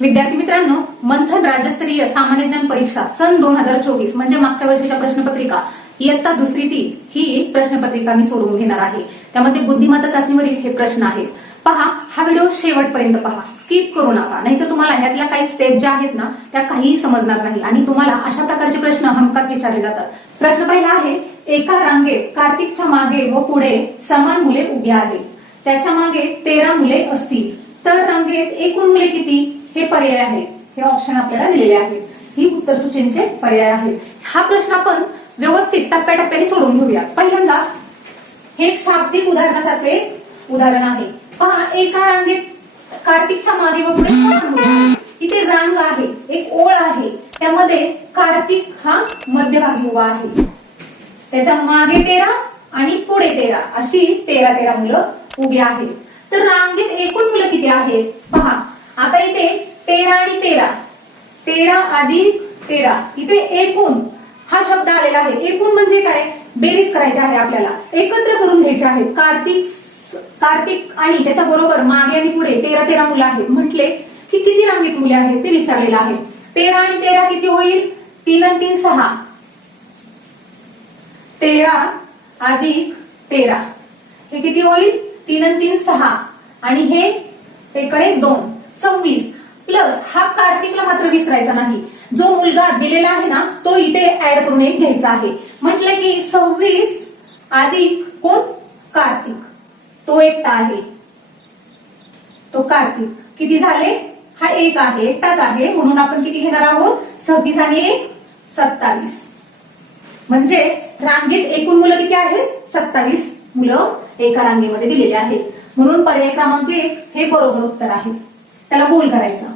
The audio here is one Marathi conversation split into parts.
विद्यार्थी मित्रांनो मंथन राज्यस्तरीय सामान्य ज्ञान परीक्षा सन दोन हजार चोवीस म्हणजे मागच्या वर्षीच्या प्रश्नपत्रिका इयत्ता दुसरी ती ही प्रश्नपत्रिका मी सोडवून घेणार आहे. त्यामध्ये बुद्धिमत्ता चाचणीवरील हे प्रश्न आहेत. पहा हा व्हिडिओ शेवटपर्यंत पहा. स्किप करू नका. नाहीतर तुम्हाला ह्यातल्या काही स्टेप ज्या आहेत ना त्या काहीही समजणार नाही. आणि तुम्हाला अशा प्रकारचे प्रश्न हमखास विचारले जातात. प्रश्न पहिला आहे एका रांगेत कार्तिकच्या मागे व पुढे समान मुले उभी आहेत. त्याच्यामागे तेरा मुले असतील. तर रांगेत एकूण मुले किती? हे पर्याय आहेत हे ऑप्शन आपल्याला दिलेले आहेत. ही उत्तर सूचनेचे पर्याय आहेत. हा प्रश्न आपण व्यवस्थित टप्प्याटप्प्याने सोडून घेऊया. पहिल्यांदा हे एक शाब्दिक उदाहरणासारखे उदाहरण आहे. पहा एका रांगेत कार्तिकच्या मागे व पुढे इथे रांग आहे एक ओळ आहे. त्यामध्ये कार्तिक हा मध्यभागी उभा आहे. त्याच्यामागे तेरा आणि पुढे तेरा. अशी तेरा तेरा मुलं उभी आहेत. तर रांगेत एकूण मुलं किती आहेत? पहा आता इथे तेरा आणि तेरा. तेरा अधिक तेरा. इथे एकूण हा शब्द आलेला आहे. एकूण म्हणजे काय? बेरीज करायची आहे आपल्याला. एकत्र करून घ्यायचे आहेत. कार्तिक कार्तिक आणि त्याच्या बरोबर मागे आणि पुढे तेरा तेरा मुलं आहेत. म्हटले की किती रांगीत मुले आहेत ते विचारलेलं आहे. तेरा आणि तेरा किती होईल? तीन आणि तीन सहा. तेरा अधिक तेरा. हे किती होईल? तीन आणि तीन सहा. आणि हे एकडे दोन. सव्वीस प्लस हा कार्तिकला मात्र विसरायचा नाही. जो मुलगा दिलेला आहे ना तो इथे ऍड करून एक घ्यायचा आहे. म्हटलं की सव्वीस अधिक कोण? कार्तिक. तो एकटा आहे. तो कार्तिक. किती झाले? हा एक आहे एकटाच आहे. म्हणून आपण किती घेणार आहोत? सव्वीस आणि एक सत्तावीस. म्हणजे रांगेत एकूण मुलं किती आहेत? सत्तावीस मुलं एका रांगेमध्ये दिलेली आहेत. म्हणून पर्याय क्रमांक एक हे बरोबर उत्तर आहे. त्याला गोल करायचा.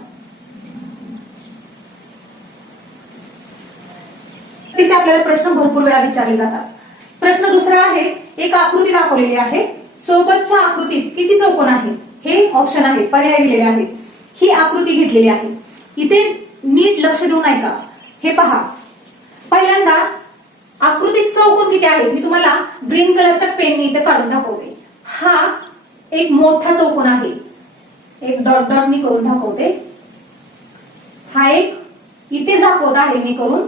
तिचे आपल्याला प्रश्न भरपूर वेळा विचारले जातात. प्रश्न दुसरा आहे एक आकृती दाखवलेली आहे. सोबतच्या आकृतीत किती चौकोन आहे? हे ऑप्शन आहे पर्याय दिलेले आहेत. ही आकृती घेतलेली आहे. इथे नीट लक्ष देऊन ऐका. हे पहा. पहिल्यांदा आकृतीत चौकोन किती आहे? मी तुम्हाला ग्रीन कलरच्या पेनने इथे काढून दाखवते. हा एक मोठा चौकोन आहे. एक डॉट डॉट मी करून दाखवते. हा एक इथे दाखवत आहे मी करून.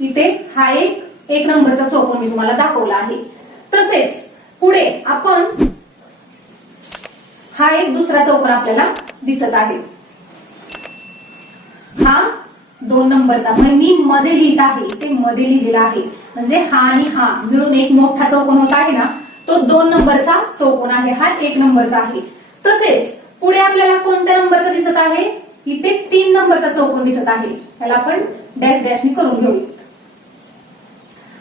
इथे हा एक एक नंबरचा चौकोन मी तुम्हाला दाखवला आहे. तसेच पुढे आपण हा एक दुसरा चौकोन आपल्याला दिसत आहे. हा दोन नंबरचा. म्हणजे मी मध्ये लिहित आहे ते मध्ये लिहिलेला आहे. म्हणजे हा आणि हा मिळून एक मोठा चौकोन होत आहे ना तो दोन नंबरचा चौकोन आहे हा एक नंबरचा आहे. तसेच पुढे आपल्याला कोणत्या नंबरचा दिसत आहे? इथे तीन नंबरचा चौकोन दिसत आहे. त्याला आपण डॅश डॅशनी करून घेऊया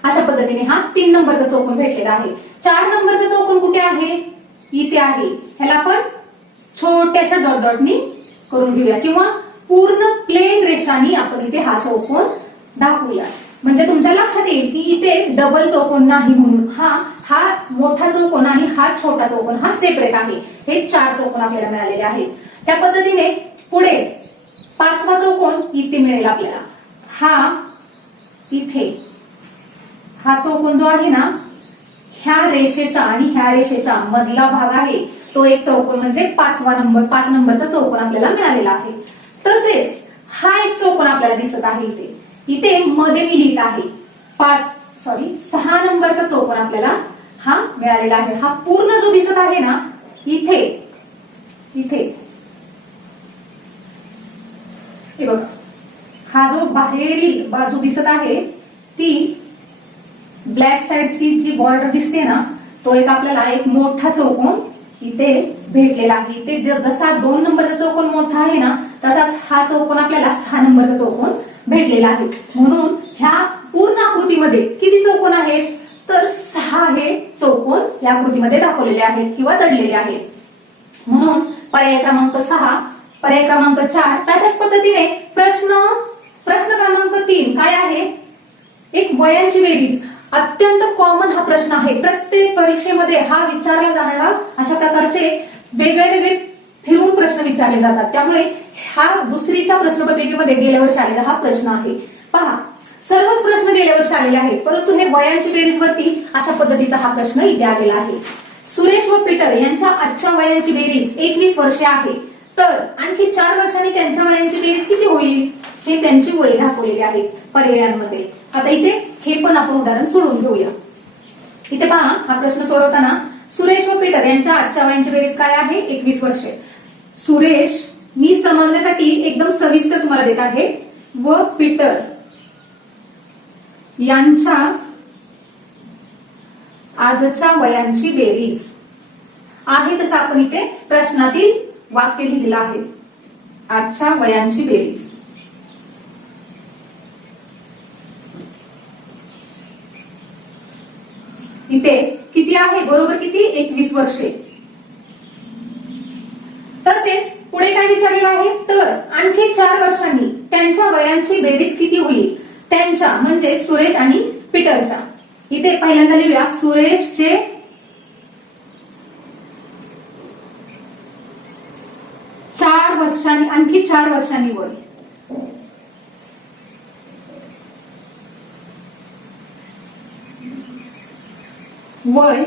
अशा पद्धतीने हा तीन नंबरचा चौकोन भेटलेला आहे. चार नंबरचा चौकोन कुठे आहे? इथे आहे. ह्याला आपण छोट्याशा डॉट डॉटनी करून घेऊया. किंवा पूर्ण प्लेन रेषानी आपण इथे हा चौकोन दाखवूया. म्हणजे तुमच्या लक्षात येईल की इथे डबल चौकोन नाही म्हणून. हा हा मोठा चौकोन आणि हा छोटा चौकोन हा सेपरेट आहे. हे चार चौकोन आपल्याला मिळालेले आहेत. त्या पद्धतीने पुढे पाचवा चौकोन इथे मिळेल आपल्याला. हा इथे. हा चौकोन जो आहे ना ह्या रेषेच्या आणि ह्या रेषेच्या मधला भाग आहे. तो एक चौकोन म्हणजे पाचवा नंबर पाच नंबरचा चौकोन आपल्याला मिळालेला आहे. तसेच हा एक चौकोन आपल्याला दिसत आहे इथे. इथे मध्ये मी लिहित आहे. पाच सॉरी सहा नंबरचा चौकोन आपल्याला हा मिळालेला आहे. हा पूर्ण जो दिसत आहे ना इथे इथे. हे बघ. हा जो बाहेरील बाजू दिसत आहे ती ब्लॅक साईडची जी बॉर्डर दिसते ना तो एक आपल्याला एक मोठा चौकोन इथे भेटलेला आहे. इथे ज- जसा दोन नंबरचा चौकोन मोठा आहे ना तसाच हा चौकोन आपल्याला सहा नंबरचा चौकोन भेटलेला आहे. म्हणून ह्या पूर्ण आकृतीमध्ये किती चौकोन आहेत? तर सहा हे चौकोन या आकृतीमध्ये दाखवलेले आहेत किंवा दडलेले आहेत. म्हणून पर्याय क्रमांक सहा पर्याय क्रमांक चार तशाच पद्धतीने प्रश्न प्रश्न क्रमांक तीन काय आहे? एक वयांची बेरीज. अत्यंत कॉमन हा प्रश्न आहे. प्रत्येक परीक्षेमध्ये हा विचारला जाणारा अशा प्रकारचे वेगळे वेगळे फिरून प्रश्न विचारले जातात. त्यामुळे हा दुसरीच्या प्रश्नपत्रिकेमध्ये गेल्या वर्षी आलेला हा प्रश्न आहे. पहा सर्वच प्रश्न गेल्या वर्षी आलेले आहेत परंतु हे वयांची बेरीजवरती अशा पद्धतीचा हा प्रश्न इथे आलेला आहे. सुरेश व पीटर यांच्या आजच्या वयांची बेरीज एकवीस वर्षे आहे. तर आणखी चार वर्षांनी त्यांच्या वयांची बेरीज किती होईल? हे त्यांची वय दाखवलेली आहेत पर्यायांमध्ये. आता इथे हे पण आपण उदाहरण सोडवून घेऊया. इथे पहा हा प्रश्न सोडवताना सुरेश व पीटर यांच्या आजच्या वयांची बेरीज काय आहे? एकवीस वर्षे. सुरेश मी समजण्यासाठी एकदम सविस्तर तुम्हाला देत आहे. व पीटर यांच्या आजच्या वयांची बेरीज. आहे तसं आपण इथे प्रश्नातील वाक्य लिहिलेलं आहे. आजच्या वयांची बेरीज. इथे किती आहे? बरोबर किती? एकवीस वर्षे. तसेच पुढे काय विचारलेलं आहे? तर आणखी चार वर्षांनी त्यांच्या वयांची बेरीज किती होईल? त्यांच्या म्हणजे सुरेश आणि पीटरच्या. इथे पहिल्यांदा लिहूया. सुरेशचे चार वर्षांनी आणखी चार वर्षांनी वय. वय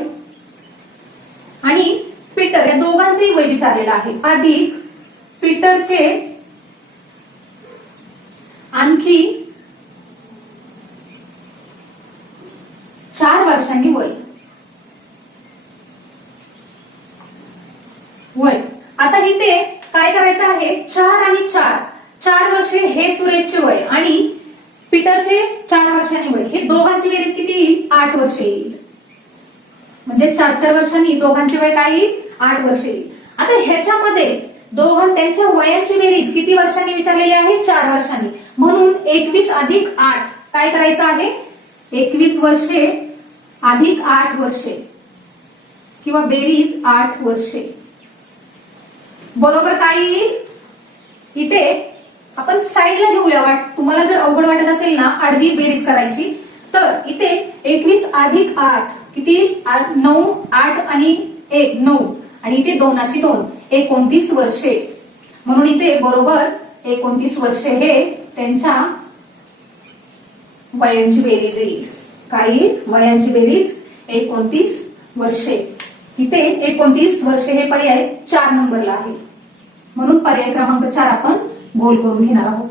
आणि पीटर या दोघांचेही वय विचारलेलं आहे. अधिक पीटरचे आणखी चार वर्षांनी वय. वय. आता इथे काय करायचं आहे? चार आणि चार. चार वर्षे हे सुरेशचे वय आणि पीटरचे चार वर्षांनी वय. हे दोघांची बेरीज किती येईल? आठ वर्षे येईल. म्हणजे चार चार वर्षांनी दोघांचे वय काय येईल? आठ वर्षे येईल. आता ह्याच्यामध्ये दोघं त्यांच्या वयांची बेरीज किती वर्षांनी विचारलेली आहे? चार वर्षांनी. म्हणून एकवीस अधिक आठ काय करायचं आहे? एकवीस वर्षे अधिक आठ वर्षे. किंवा बेरीज आठ वर्षे. बरोबर काय येईल? इथे आपण साईडला घेऊया वाट. तुम्हाला जर अवघड वाटत असेल ना आडवी बेरीज करायची तर इथे एकवीस अधिक आठ किती नऊ आठ आणि एक नऊ. आणि इथे दोन अशी दोन. एकोणतीस वर्षे. म्हणून इथे बरोबर एकोणतीस वर्षे हे त्यांच्या वयांची बेरीज येईल काही वयांची बेरीज एकोणतीस वर्षे. इथे एकोणतीस वर्षे हे पर्याय चार नंबरला आहे. म्हणून पर्याय क्रमांक चार आपण गोल करून घेणार आहोत.